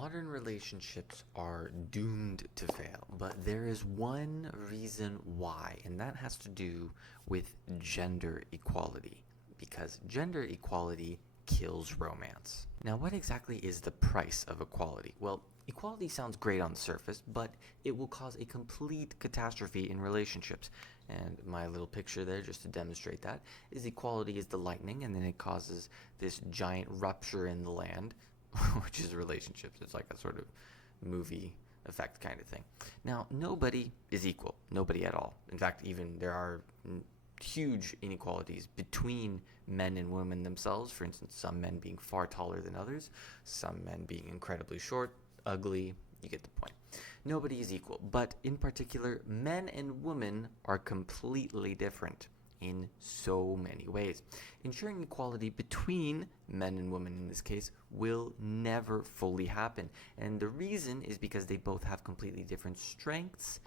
Modern relationships are doomed to fail, but there is one reason why, and that has to do with gender equality, because gender equality kills romance. Now, what exactly is the price of equality? Well, equality sounds great on the surface, but it will cause a complete catastrophe in relationships. And my little picture there, just to demonstrate that, is equality is the lightning, and then it causes this giant rupture in the land, which is relationships. It's like a sort of movie effect kind of thing. Now, nobody is equal, nobody at all. In fact, even there are huge inequalities between men and women themselves. For instance, some men being far taller than others, some men being incredibly short, ugly. You get the point. Nobody is equal, but in particular, men and women are completely different in so many ways. Ensuring equality between men and women in this case will never fully happen. And the reason is because they both have completely different strengths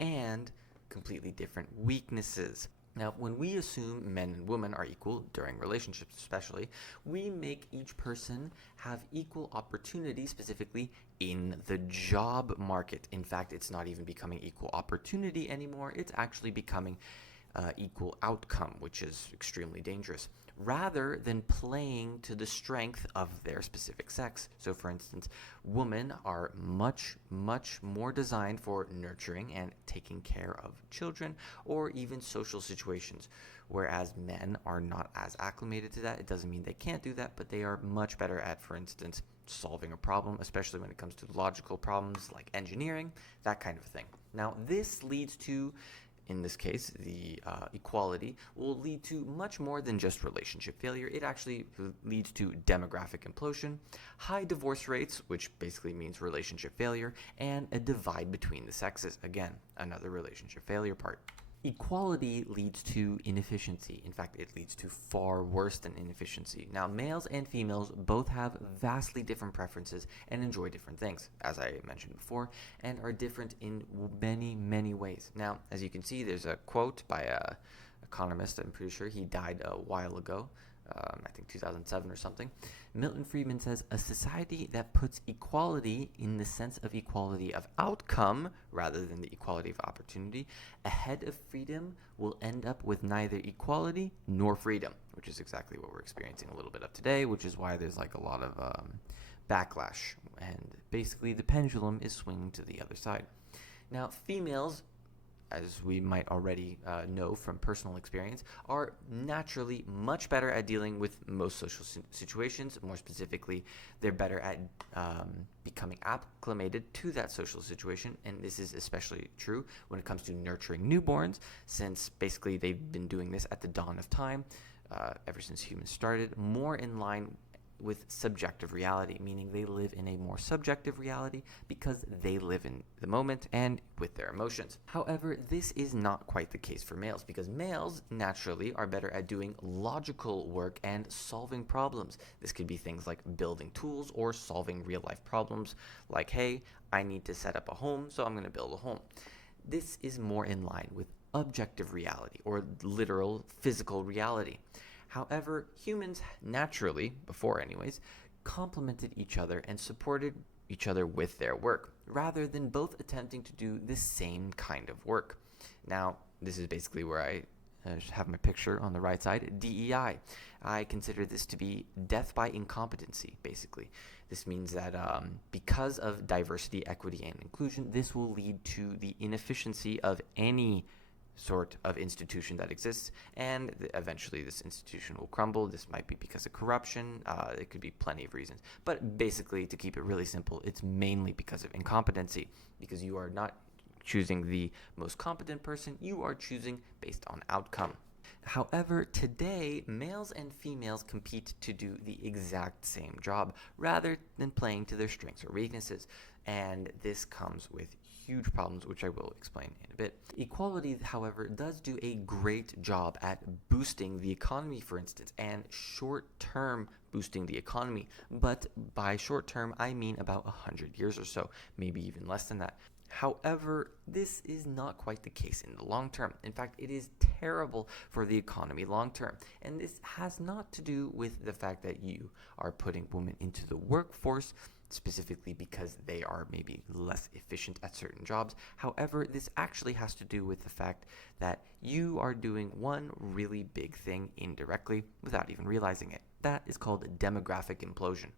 and completely different weaknesses. Now, when we assume men and women are equal, during relationships especially, we make each person have equal opportunity, specifically in the job market. In fact, it's not even becoming equal opportunity anymore, it's actually becoming equal outcome, which is extremely dangerous, rather than playing to the strength of their specific sex. So, for instance, women are much more designed for nurturing and taking care of children or even social situations, whereas men are not as acclimated to that. It doesn't mean they can't do that, but they are much better at, for instance, solving a problem, especially when it comes to logical problems like engineering, that kind of thing. Now, this leads to, in this case, the equality will lead to much more than just relationship failure. It actually leads to demographic implosion, high divorce rates, which basically means relationship failure, and a divide between the sexes. Again, another relationship failure part. Equality leads to inefficiency. In fact, it leads to far worse than inefficiency. Now, males and females both have vastly different preferences and enjoy different things, as I mentioned before, and are different in many ways. Now, as you can see, there's a quote by an economist. I'm pretty sure he died a while ago. I think 2007 or something. Milton Friedman says, a society that puts equality in the sense of equality of outcome rather than the equality of opportunity ahead of freedom will end up with neither equality nor freedom, which is exactly what we're experiencing a little bit of today, which is why there's like a lot of backlash, and basically the pendulum is swinging to the other side. Now, females, as we might already know from personal experience, are naturally much better at dealing with most social situations. More specifically, they're better at becoming acclimated to that social situation, and this is especially true when it comes to nurturing newborns, since basically they've been doing this at the dawn of time, ever since humans started, more in line with subjective reality, meaning they live in a more subjective reality because they live in the moment and with their emotions. However, this is not quite the case for males, because males naturally are better at doing logical work and solving problems. This could be things like building tools or solving real life problems like, hey, I need to set up a home, so I'm going to build a home. This is more in line with objective reality, or literal physical reality. However, humans naturally, before anyways, complemented each other and supported each other with their work, rather than both attempting to do the same kind of work. Now, this is basically where I have my picture on the right side, DEI. I consider this to be death by incompetency, basically. This means that because of diversity, equity, and inclusion, this will lead to the inefficiency of any sort of institution that exists, and eventually this institution will crumble. This might be because of corruption. It could be plenty of reasons, but basically, to keep it really simple, it's mainly because of incompetency, because you are not choosing the most competent person, you are choosing based on outcome. However, today, males and females compete to do the exact same job rather than playing to their strengths or weaknesses, and this comes with huge problems, which I will explain in a bit. Equality, however, does do a great job at boosting the economy, for instance, and short-term boosting the economy. But by short-term, I mean about 100 years or so, maybe even less than that. However, this is not quite the case in the long term. In fact, it is terrible for the economy long term. And this has not to do with the fact that you are putting women into the workforce specifically because they are maybe less efficient at certain jobs. However, this actually has to do with the fact that you are doing one really big thing indirectly without even realizing it. That is called demographic implosion.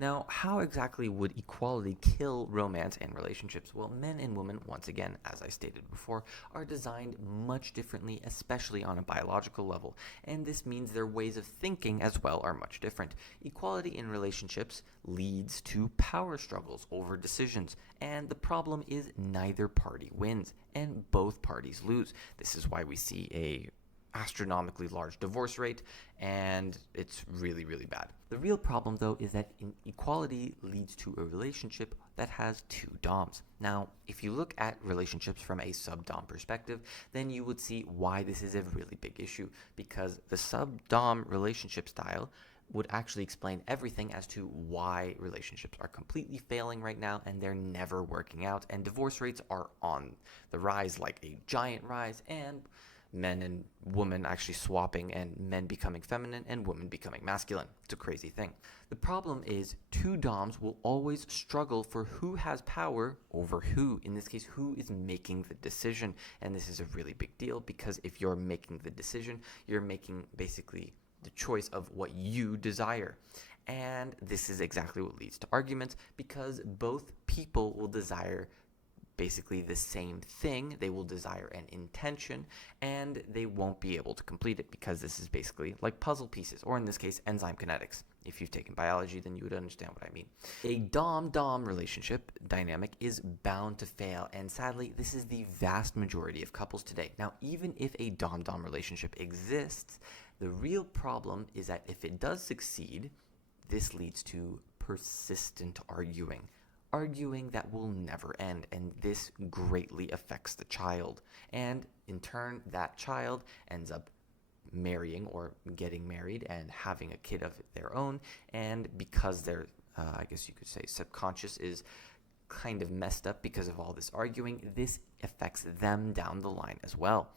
Now, how exactly would equality kill romance and relationships? Well, men and women, once again, as I stated before, are designed much differently, especially on a biological level, and this means their ways of thinking as well are much different. Equality in relationships leads to power struggles over decisions, and the problem is neither party wins, and both parties lose. This is why we see a astronomically large divorce rate, and it's really, really bad. The real problem, though, is that inequality leads to a relationship that has two DOMs. Now, if you look at relationships from a sub-DOM perspective, then you would see why this is a really big issue, because the sub-DOM relationship style would actually explain everything as to why relationships are completely failing right now and they're never working out, and divorce rates are on the rise, like a giant rise, and men and women actually swapping, and men becoming feminine and women becoming masculine. It's a crazy thing. The problem is two DOMs will always struggle for who has power over who. In this case, who is making the decision. And this is a really big deal, because if you're making the decision, you're making basically the choice of what you desire. And this is exactly what leads to arguments, because both people will desire basically the same thing. They will desire an intention, and they won't be able to complete it, because this is basically like puzzle pieces, or in this case, enzyme kinetics. If you've taken biology, then you would understand what I mean. A Dom-Dom relationship dynamic is bound to fail, and sadly, this is the vast majority of couples today. Now, even if a Dom-Dom relationship exists, the real problem is that if it does succeed, this leads to persistent arguing that will never end, and this greatly affects the child, and in turn that child ends up marrying or getting married and having a kid of their own, and because their I guess you could say subconscious is kind of messed up because of all this arguing, this affects them down the line as well.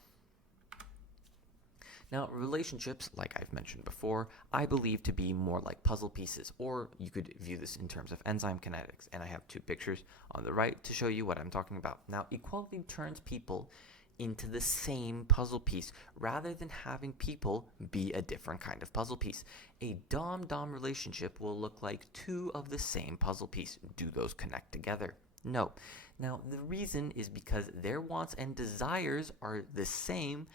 Now, relationships, like I've mentioned before, I believe to be more like puzzle pieces, or you could view this in terms of enzyme kinetics, and I have two pictures on the right to show you what I'm talking about. Now, equality turns people into the same puzzle piece, rather than having people be a different kind of puzzle piece. A Dom-Dom relationship will look like two of the same puzzle piece. Do those connect together? No. Now, the reason is because their wants and desires are the same,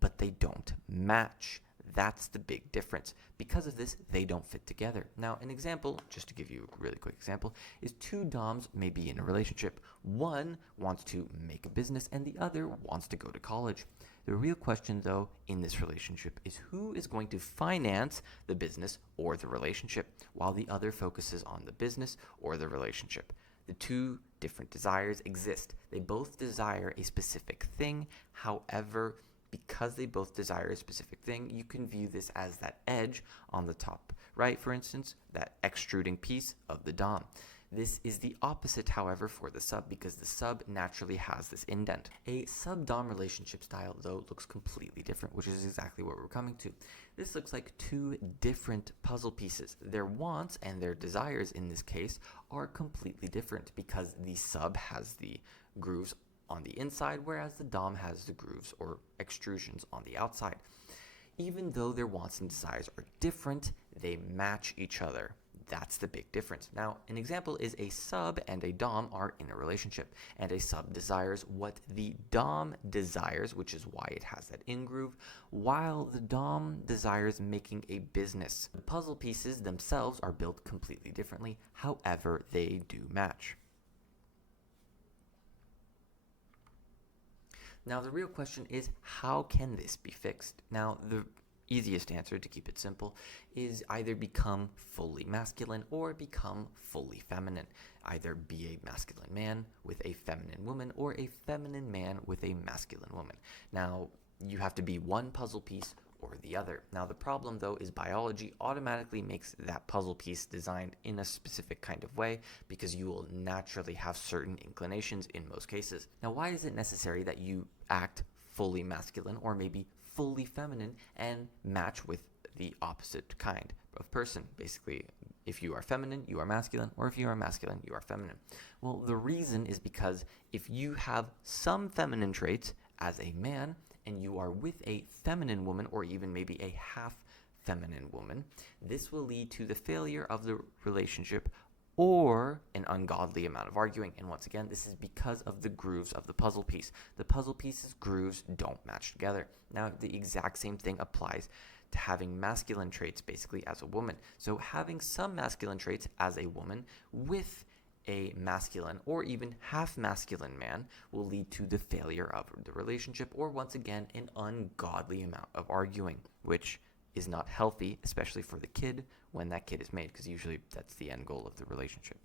but they don't match. That's the big difference. Because of this, they don't fit together. Now, an example, just to give you a really quick example, is two DOMs may be in a relationship. One wants to make a business and the other wants to go to college. The real question, though, in this relationship is who is going to finance the business or the relationship, while the other focuses on the business or the relationship. The two different desires exist. They both desire a specific thing. However, because they both desire a specific thing, you can view this as that edge on the top right, for instance, that extruding piece of the DOM. This is the opposite, however, for the sub, because the sub naturally has this indent. A sub-DOM relationship style, though, looks completely different, which is exactly what we're coming to. This looks like two different puzzle pieces. Their wants and their desires, in this case, are completely different, because the sub has the grooves on the inside, whereas the DOM has the grooves or extrusions on the outside. Even though their wants and desires are different, they match each other. That's the big difference. Now, an example is a sub and a DOM are in a relationship, and a sub desires what the DOM desires, which is why it has that in-groove, while the DOM desires making a business. The puzzle pieces themselves are built completely differently, however, they do match. Now, the real question is, how can this be fixed? Now, the easiest answer, to keep it simple, is either become fully masculine or become fully feminine. Either be a masculine man with a feminine woman, or a feminine man with a masculine woman. Now, you have to be one puzzle piece or the other. Now, the problem, though, is biology automatically makes that puzzle piece designed in a specific kind of way, because you will naturally have certain inclinations in most cases. Now, why is it necessary that you act fully masculine or maybe fully feminine and match with the opposite kind of person, basically If you are feminine, you are masculine, or if you are masculine, you are feminine. Well, the reason is because if you have some feminine traits as a man and you are with a feminine woman, or even maybe a half feminine woman, this will lead to the failure of the relationship or an ungodly amount of arguing. And once again, this is because of the grooves of the puzzle piece. The puzzle piece's grooves don't match together. Now, the exact same thing applies to having masculine traits basically as a woman. So having some masculine traits as a woman with a masculine or even half masculine man will lead to the failure of the relationship, or once again, an ungodly amount of arguing, which is not healthy, especially for the kid when that kid is made, because usually that's the end goal of the relationship.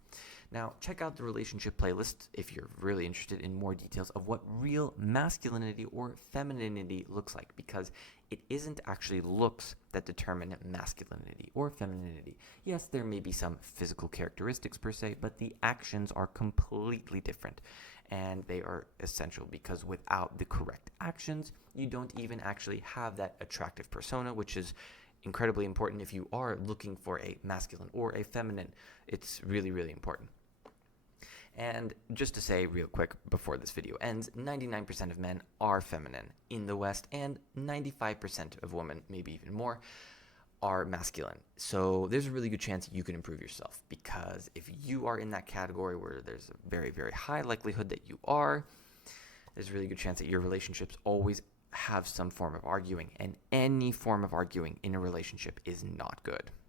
Now, check out the relationship playlist if you're really interested in more details of what real masculinity or femininity looks like, because it isn't actually looks that determine masculinity or femininity. Yes, there may be some physical characteristics per se, but the actions are completely different. And they are essential because without the correct actions, you don't even actually have that attractive persona, which is incredibly important if you are looking for a masculine or a feminine. It's really, really important. And just to say real quick before this video ends, 99% of men are feminine in the West, and 95% of women, maybe even more, are masculine. So there's a really good chance you can improve yourself, because if you are in that category where there's a very, very high likelihood that you are, there's a really good chance that your relationships always have some form of arguing, and any form of arguing in a relationship is not good.